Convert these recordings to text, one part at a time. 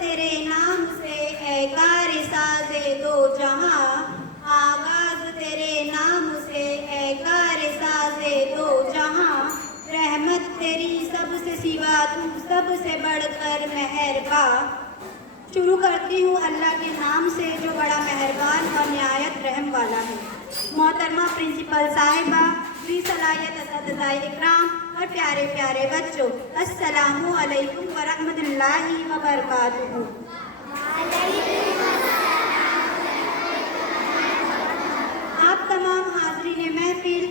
तेरे नाम से है कार साजे दो जहां, आगाज तेरे नाम से है कार साजे दो जहां, रहमत तेरी सबसे सिवा तू सबसे बढ़कर मेहरबा। शुरू करती हूँ अल्लाह के नाम से जो बड़ा मेहरबान और निहायत रहम वाला है। मोहतरमा प्रिंसिपल साहिबा, भी सलाहियत असतिज़ाए इकराम और प्यारे प्यारे बच्चों, अस्सलामु अलैकुम व रहमतुल्लाहि व बरकातुहू। आप तमाम हाज़रीन महफिल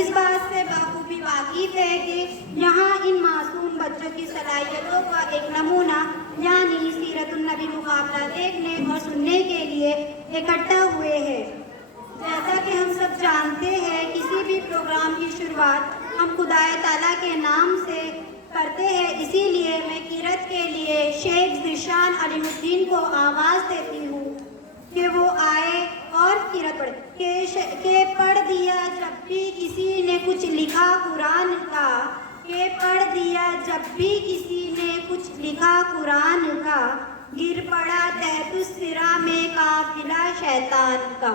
इस बात से बखूबी वाकिफ़ है कि यहाँ इन मासूम बच्चों की सलाहियतों का एक नमूना यानी सीरतुन नबी मुकाबला देखने और सुनने के लिए इकट्ठा हुए हैं। जैसा कि हम सब जानते हैं, किसी भी प्रोग्राम की शुरुआत हम खुदाए ताला के नाम से करते हैं, इसीलिए मैं कीरत के लिए शेख ज़ीशान अलीमुद्दीन को आवाज़ देती हूँ कि वो आए और कीरत पढ़े के पढ़ दिया जब भी किसी ने कुछ लिखा कुरान का, के पढ़ दिया जब भी किसी ने कुछ लिखा कुरान का, गिर पड़ा तहतुस सिरा में काफिला शैतान का।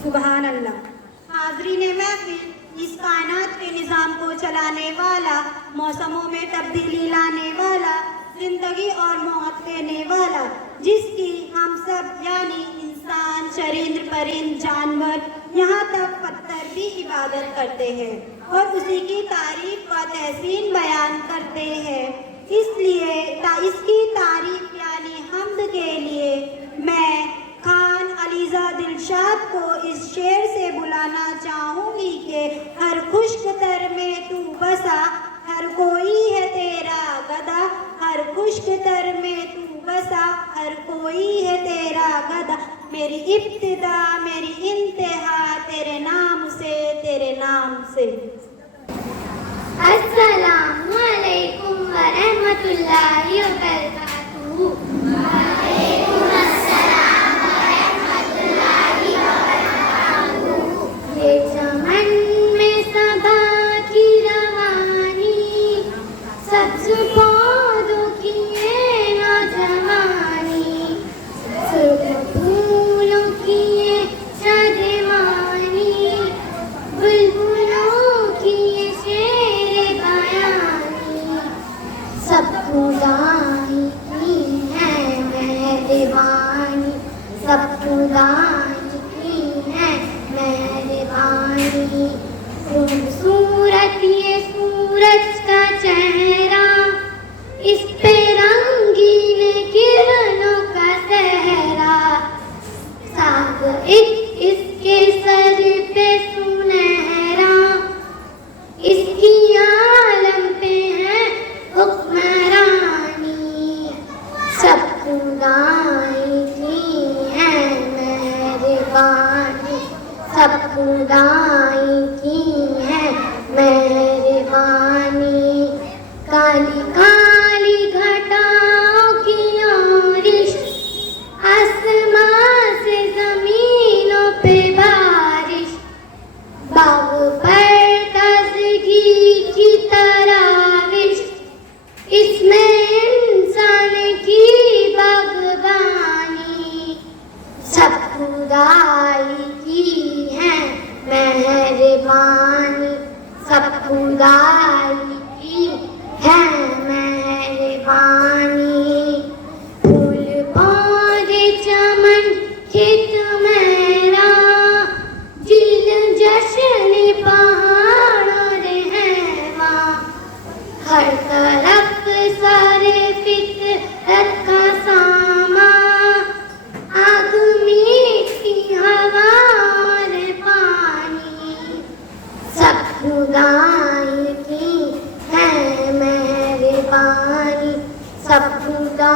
सुबहान अल्लाह। हाज़रीन महफिल, इस कायनात के निज़ाम को चलाने वाला, मौसमों में तब्दीली लाने वाला, जिंदगी और मौत देने वाला, जिसकी हम सब यानी इंसान, चरिंद्र, परिंद, जानवर, यहाँ तक पत्थर भी इबादत करते हैं और उसी की तारीफ व तहसीन बयान करते हैं। इसलिए इसकी तारीफ यानी हम्द के लिए मैं खान अलीज़ा दिलशाद को इस शेर से बुलाना चाहूँगी कि हर खुश्क तर में तू बसा, हर कोई है तेरा गदा, हर खुश्क तर में तू बसा, हर कोई है तेरा गदा, मेरी इब्तिदा मेरी इंतहा तेरे नाम से, तेरे नाम से। अस्सलामु अलैकुम व रहमतुल्लाहि व बरकातुहू। वालेकुम अस्सलाम व रहमतुल्लाहि व बरकातुहू। ये चमन में सबा की रवानी, सब्ज़ पौधों की ये नौजवानी, सुर्ख फूलों की ये शादमानी, बुलबुलों की ये शेर बयानी, सब खुदाई की है मेहरबानी, सब खुदाई की है मेहरबानी। खूबसूरत ये सूरज का चेहरा, इस पे रंगीन किरणों का सहरा, साग इसके सर पे सुनहरा, इसकी आलम पे है हुक्मरानी, सब खुदाई की है मेहरबानी, सब खुदाई की है मेहरबानी। काली काली घटाओं की ओरिश, आसमां से जमीनों पे बारिश, बाग पर ताज़गी की तराविश, इसमें इंसान की बागबानी, सब खुदाई की है मेहरबानी, सब खुदाई की है मेहरबानी। फूल पौधे चमन खेत मेरा, झील जश्न पहाड़ और हैवा, हर तरफ सारे फिक्र खुदाई की है मेहरबानी, सब खुदा